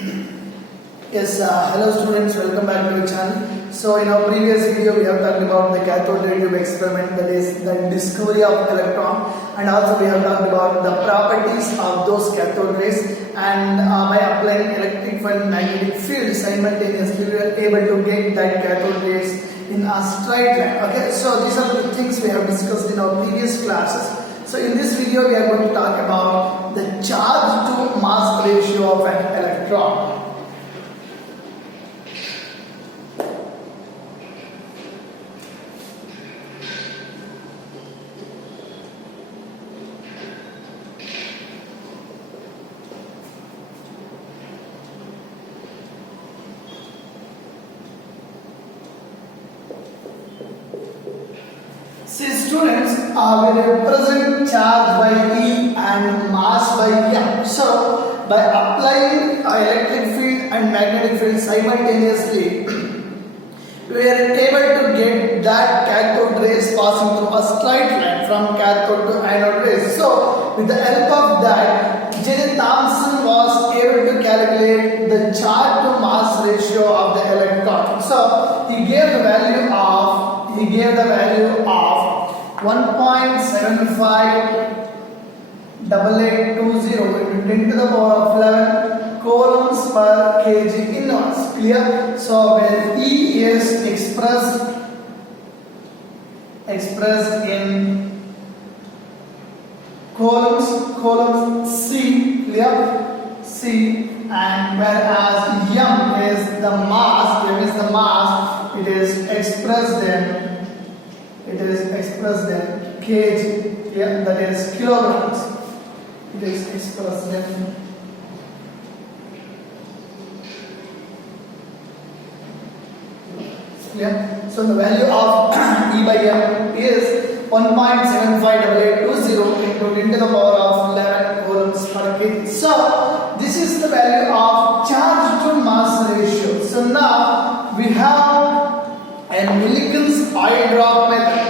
Yes, hello students, welcome back to the channel. So in our previous video we have talked about the cathode ray tube experiment, that is the discovery of electron, and also we have talked about the properties of those cathode rays, and by applying electric and magnetic field simultaneously we are able to get that cathode rays in a straight line. Okay, so these are the things we have discussed in our previous classes. So in this video we are going to talk about the charge to mass ratio of an electron. See students, we represent charge by E and mass by M. So by applying electric field and magnetic field simultaneously, we are able to get that cathode rays passing through a straight line from cathode to anode rays. So with the help of that, J. Thomson was able to calculate the charge to mass ratio of the electron. So he gave the value of 1.758820 into 10 to the power of 11 coulombs per kg inverse. Clear? So where E is expressed in coulombs C, clear? C, and whereas M is the mass, it is expressed in kg, yeah, that is kilograms. It is expressed in yeah. So the value of E by M is 1.758820 into 10 to the power of 11 coulombs per kg. So this is the value of charge to mass ratio. So now we have a Millikan's eye drop method.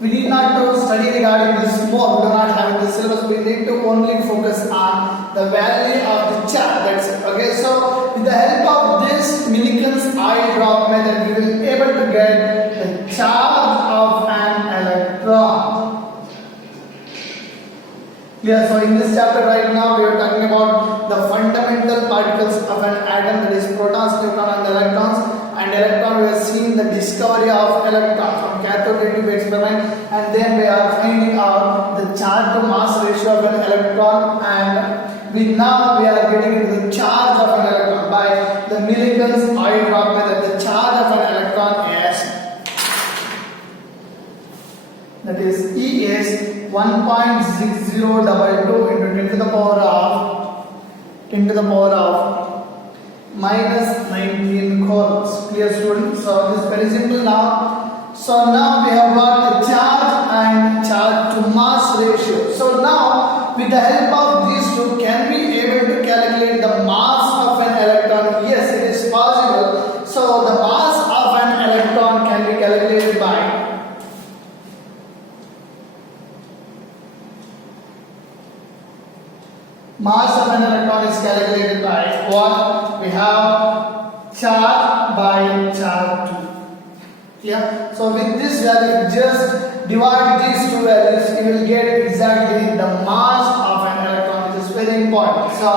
We need not to study regarding this more. We do not have the syllabus. We need to only focus on the value of the charge. That's it. Okay. So with the help of this Millikan's eye drop method, we will be able to get the charge of an electron. Yeah, so in this chapter right now we are talking about the fundamental particles of an atom, that is protons, neutrons and electrons. And electron, we are seeing the discovery of electrons from cathode ray tube experiment, and then we are finding out the charge to mass ratio of an electron, and now we are getting into the charge of an electron by the Millikan's eye drop method. The charge of an electron is, that is E is 1.6022 into 10 to the power of minus 19 coulombs. Clear students? So this is very simple now. So now we have got the charge and charge to mass ratio. So now with the help of these two, can we able to calculate the mass of an electron? Yes, it is possible. So the mass of an electron can be calculated by mass of an electron is calculated by what? We have charge by charge 2. Yeah. So with this value, just divide these two values, you will get exactly the mass of an electron, which is very important. So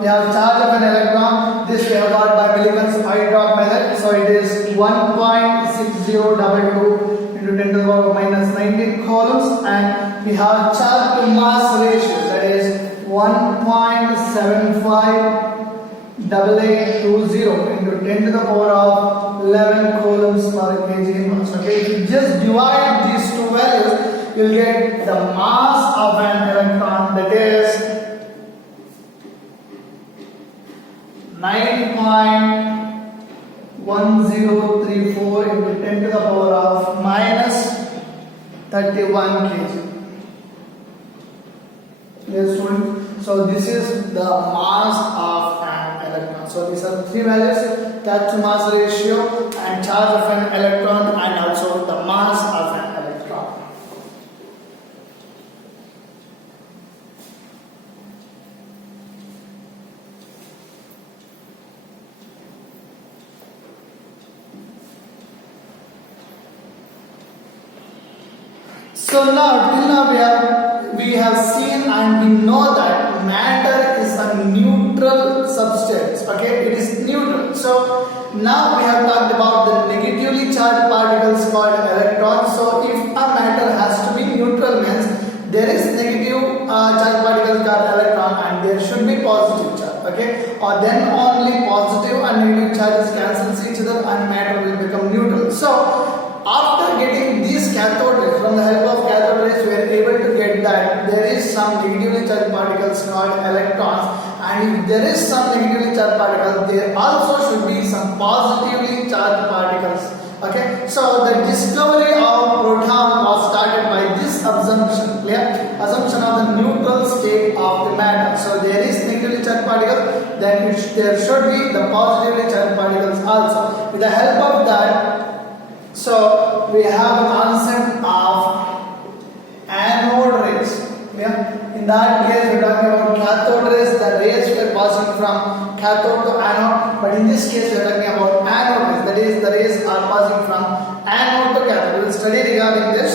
we have charge of an electron. This we have got by Millikan's eye drop method. So it is 1.6022 into 10 to the power minus 19 coulombs, and we have charge to mass ratio, that is 1.758820 into 10 to the power of 11 coulombs per kg inverse. Okay, if you just divide these two values, you will get the mass of an electron, that is 9.1034 into 10 to the power of minus 31 kg. Yes, student. So this is the mass of an electron. So these are three values: charge to mass ratio and charge of an electron, and also the mass So now till now we have seen and we know that matter is a neutral substance. Okay, it is neutral. So now we have talked about the negatively charged particles called electrons. So if a matter has to be neutral, means there is negative charged particles called electron and there should be positive charge. Okay, or then only positive and negative charges cancels each other and matter will become neutral. So after getting these cathode rays, from the help of cathode rays, we are able to get that there is some negatively charged particles called electrons, and if there is some negatively charged particles, there also should be some positively charged particles. Okay, so the discovery of proton was started by this assumption, clear? Assumption of the neutral state of the matter. So there is negatively charged particles, then there should be the positively charged particles also. With the help of that, so we have the concept of anode rays. Yeah? In that case, we are talking about cathode rays. The rays were passing from cathode to anode, but in this case, we are talking about anode rays. That is, the rays are passing from anode to cathode. We will study regarding this.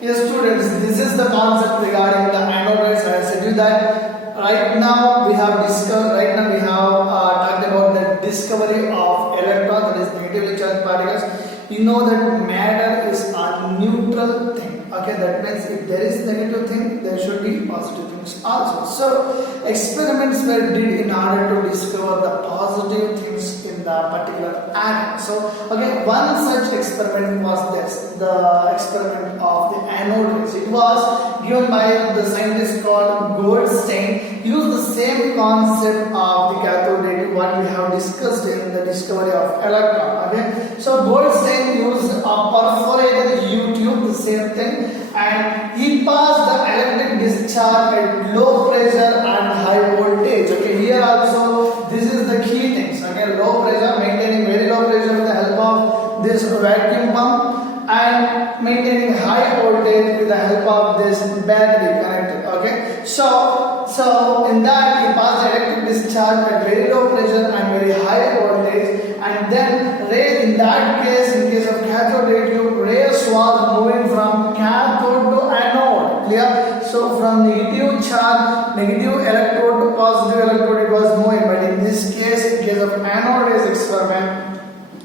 Yes, students, this is the concept regarding the anode rays. I said you that right now we have talked about the discovery of electrons, that is negatively charged particles. You know that matter is a neutral thing. Okay, that means if there is negative thing, there should be positive things also. So experiments were did in order to discover the positive things in the particular atom. So okay, one such experiment was this, the experiment of the anode rays. It was given by the scientist called Goldstein. Used the same concept of the cathode ray what we have discussed in the discovery of electron. Okay, so Goldstein used a perforated U-tube, the same thing, and he passed the electric discharge at low pressure and high voltage. Okay, here also this is the key things. Okay, low pressure, maintaining very low pressure with the help of this vacuum pump, and maintaining high voltage with the help of this battery connected. Okay, so in that he passed the electric discharge at very low pressure and very high voltage, and then ray, in that case, in case of cathode ray tube, rays was moving from cathode to anode. Clear? So from negative charge, negative electrode to positive electrode it was moving, but in this case, in case of anode rays experiment,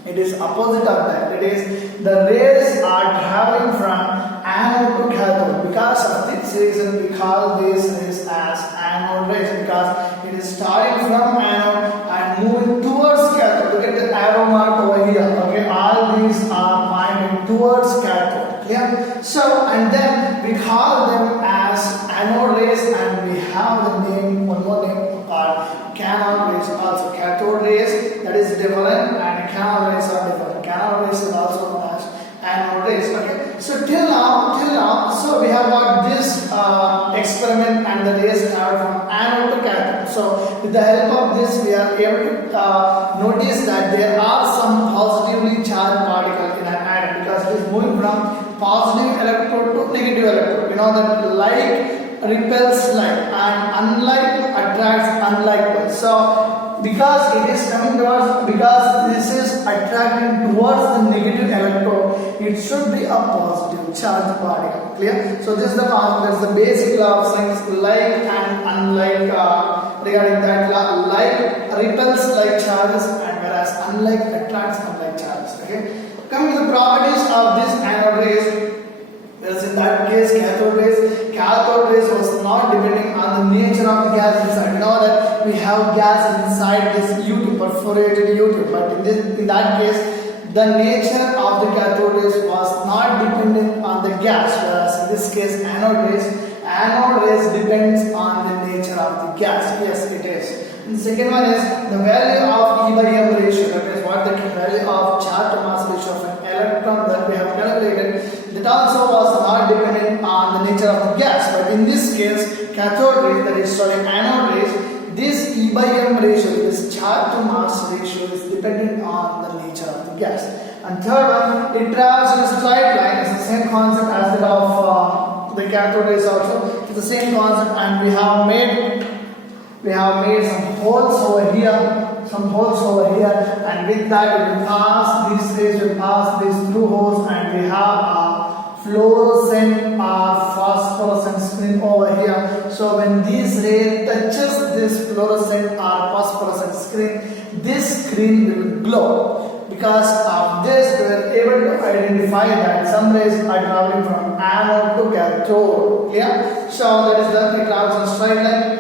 it is opposite of that. It is the rays are traveling from anode to cathode. Because of this reason, we call these rays as anode rays, because it is starting from anode and moving towards cathode. Look at the arrow mark over here. Okay, all these are pointing towards cathode. Yeah. So and then we call them as anode rays, and we have the name, one more name called cathode rays. Also cathode rays, that is different, and cathode rays are different. Cathode rays is also known as anode rays. Okay, so till now, so we have got this experiment, and the rays travel from anode to cathode. So with the help of this, we are able to notice that there are some positively charged particles in an atom, because it is moving from positive electrode to negative electrode. You know that like repels like and unlike attracts unlike. So because it is coming towards, because this is attracting towards the negative electrode, it should be a positive charged particle. Clear? So this is the that's the basic law of science, like and unlike. Regarding that law, like repels like charges, and whereas unlike attracts unlike charges. Okay. Coming to the properties of this anode rays, as in that case cathode rays was not depending on the nature of the gas inside. You know that we have gas inside this U-tube, perforated U-tube, but in that case the nature of the cathode rays was not dependent on the gas, whereas in this case anode rays depends on the nature of the gas. Yes, it is. And the second one is the value of E/M ratio. That is what the value of charge to mass ratio of an electron that we have calculated. That also was not dependent on the nature of the gas, but in this case cathode rays, that is anode rays, this E/M ratio, this charge to mass ratio is dependent on the nature of the gas. And third one, it travels in a straight line. It's the same concept as that of the cathode rays also. It's the same concept, and we have made We have made some holes over here, and with that we will pass these rays, will pass these through holes, and we have a fluorescent or phosphorescent screen over here. So when these rays touches this fluorescent or phosphorescent screen, this screen will glow. Because of this, we were able to identify that some rays are traveling from anode to cathode. Clear? So that is the, it travels on straight line.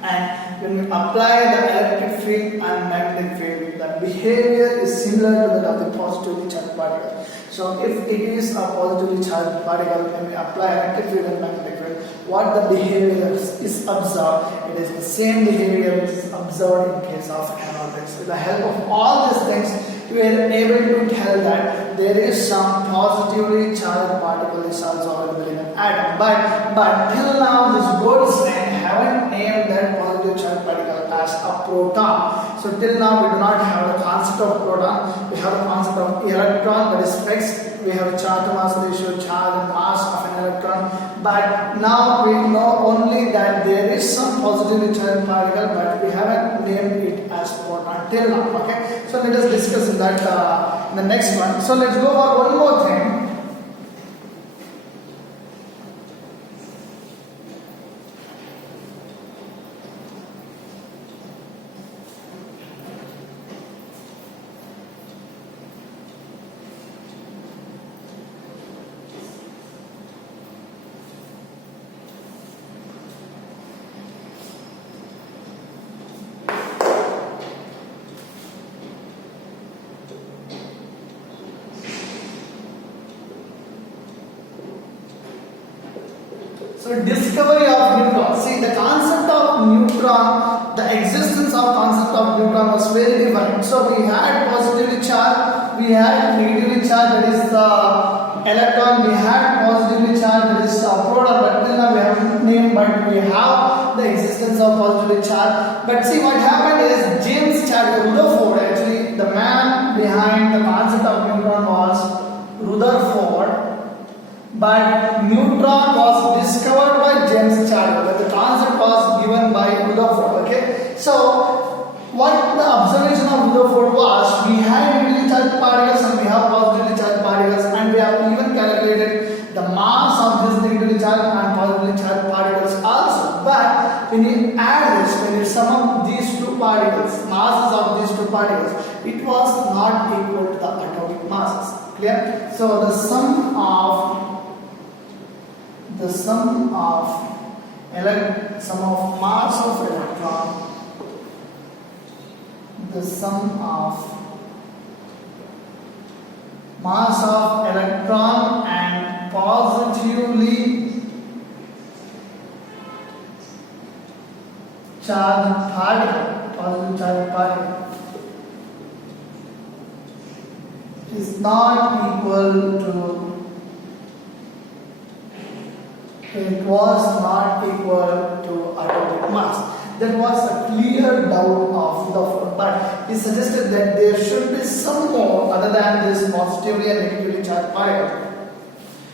And when we apply the electric field and magnetic field, the behavior is similar to that of the positively charged particle. So if it is a positively charged particle, when we apply electric field and magnetic field, what the behavior is observed, it is the same behavior which is observed in case of anode rays. With the help of all these things, we are able to tell that there is some positively charged particle is also available in an atom. But till now, this Goldstein haven't named that positive charged particle as a proton. So till now, we do not have the concept of proton. We have the concept of electron, that is fixed. We have charge to mass ratio, charge and mass of an electron. But now we know only that there is some positively charged particle, but we haven't named it as proton till now. Okay, so let us discuss that in the next one. So let's go for one more thing. So discovery of neutron. See, the concept of neutron, the existence of concept of neutron was very different. So we had positively charged, we had negatively charged, that is the electron, we had positively charged, that is the proton, but till now we haven't named, but we have the existence of positively charged. But see, what happened is James Chadwick Rutherford, actually the man behind the concept of neutron was Rutherford. But neutron was discovered by James Chadwick, but the concept was given by Rutherford. Okay, so what the observation of Rutherford was, we had negatively charged particles and we have positively charged particles, and we have even calculated the mass of this negatively charged and positively charged particles also. But when you add this, when you sum up these two particles, masses of these two particles, it was not equal to the atomic masses. Clear? So the sum of mass of electron, the sum of mass of electron and positively charged particle is not equal to, it was not equal to atomic mass. That was a clear doubt of Rutherford, but he suggested that there should be some more other than this positively and negatively charged particle.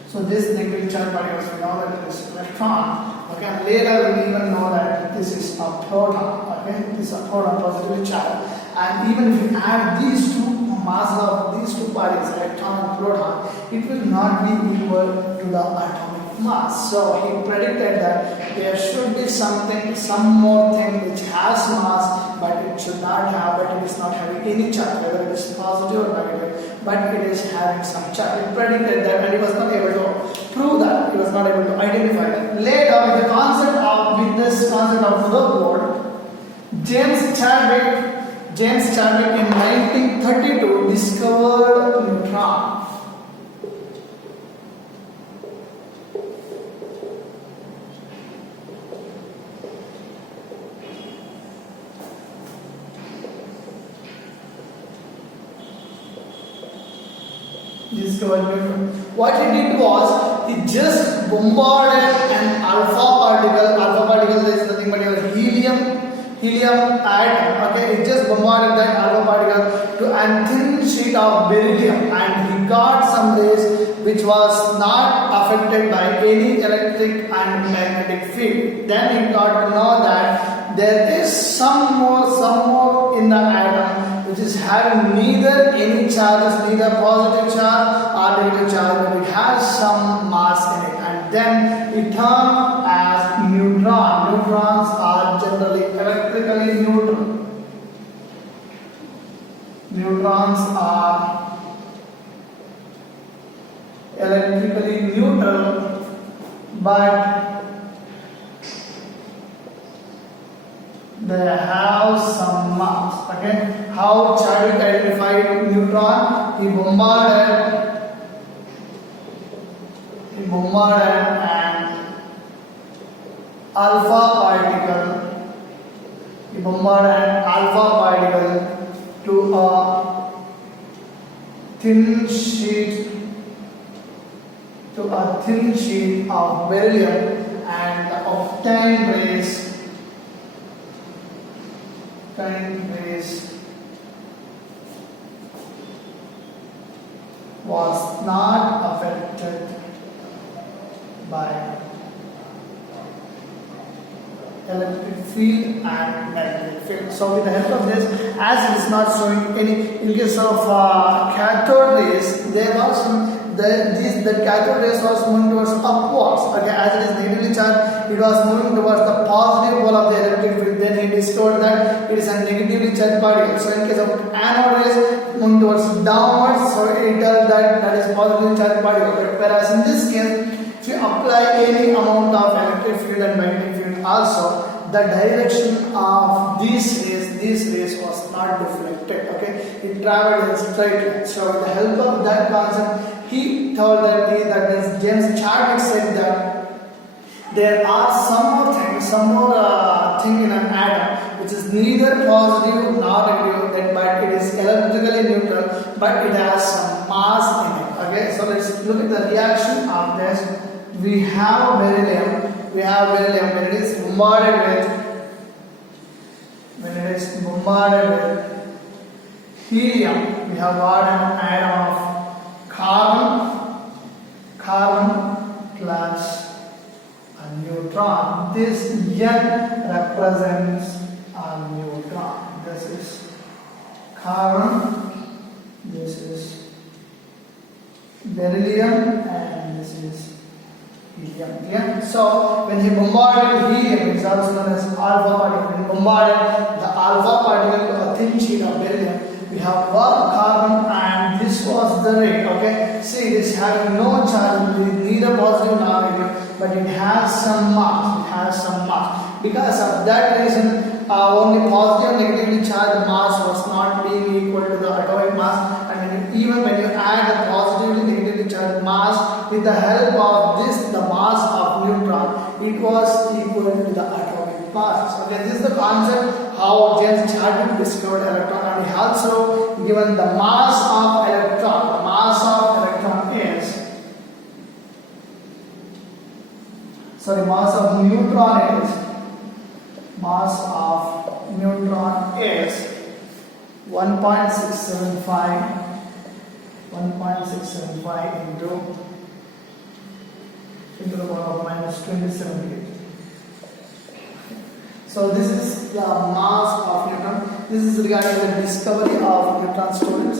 So this negatively charged particle, we know that it is electron. Okay, and later we even know that this is a proton. Okay, this is a proton, positively charged. And even if we add these two masses of these two particles, electron and proton, it will not be equal to the atomic mass. So he predicted that there should be something, some more thing which has mass, but it should not have, but it is not having any charge, whether it is positive or negative, but it is having some charge. He predicted that, and he was not able to prove that. He was not able to identify that. Later, with this concept of Rutherford, James Chadwick in 1932 discovered neutron. What he did was, he just bombarded an alpha particle. Alpha particle is nothing but your helium atom. Okay, he just bombarded that alpha particle to a thin sheet of beryllium, and he got some rays which was not affected by any electric and magnetic field. Then he got to know that there is some more in the atom which is having neither any charges, neither positive charge or negative charge, but it has some mass in it, and then it termed as neutron. Neutrons are generally electrically neutral. Neutrons are electrically neutral, but they have some mass. Okay, how Chadwick identified neutron? He bombarded an alpha particle. He bombarded an alpha particle to a thin sheet of beryllium, and the obtained rays was not affected by electric field and magnetic field. So with the help of this, as it is not showing any, in case of cathode rays, there was the cathode rays was moving towards upwards. Okay, as it is negatively charged, it was moving towards the positive pole of the electric field. Then he discovered that it is a negatively charged particle. So in case of anode rays, moving towards downwards, so it tells that is positively charged particle. But whereas in this case, if you apply any amount of electric field and magnetic field also, the direction of these rays was not deflected. Okay, it traveled in straight line. So with the help of that concept, he told that is James Chadwick said that there are some more thing in an atom which is neither positive nor negative, but it is electrically neutral, but it has some mass in it. Okay, so let's look at the reaction of this. We have beryllium when it is bombarded with helium. We have got an atom of carbon plus a neutron. This N represents a neutron. This is carbon, this is beryllium, and this is helium. Yeah? So when he bombarded helium, it is also known as alpha particle. When he bombarded the alpha particle to a thin sheet of beryllium, we have one carbon, and this was the ray. Okay, see, this having no charge, neither positive nor negative, but it has some mass. Because of that reason, only positive and negatively charged mass was not being equal to the atomic mass, and even when you add the positively negatively charged mass with the help of this, the mass of neutron, it was equal to the atomic mass. Okay, this is the concept how James Chadwick discovered electron, and he also given the mass of electron. The mass of electron is, mass of neutron is 1.675 into the power of minus 27. So this is the mass of neutron. This is regarding the discovery of neutron, students.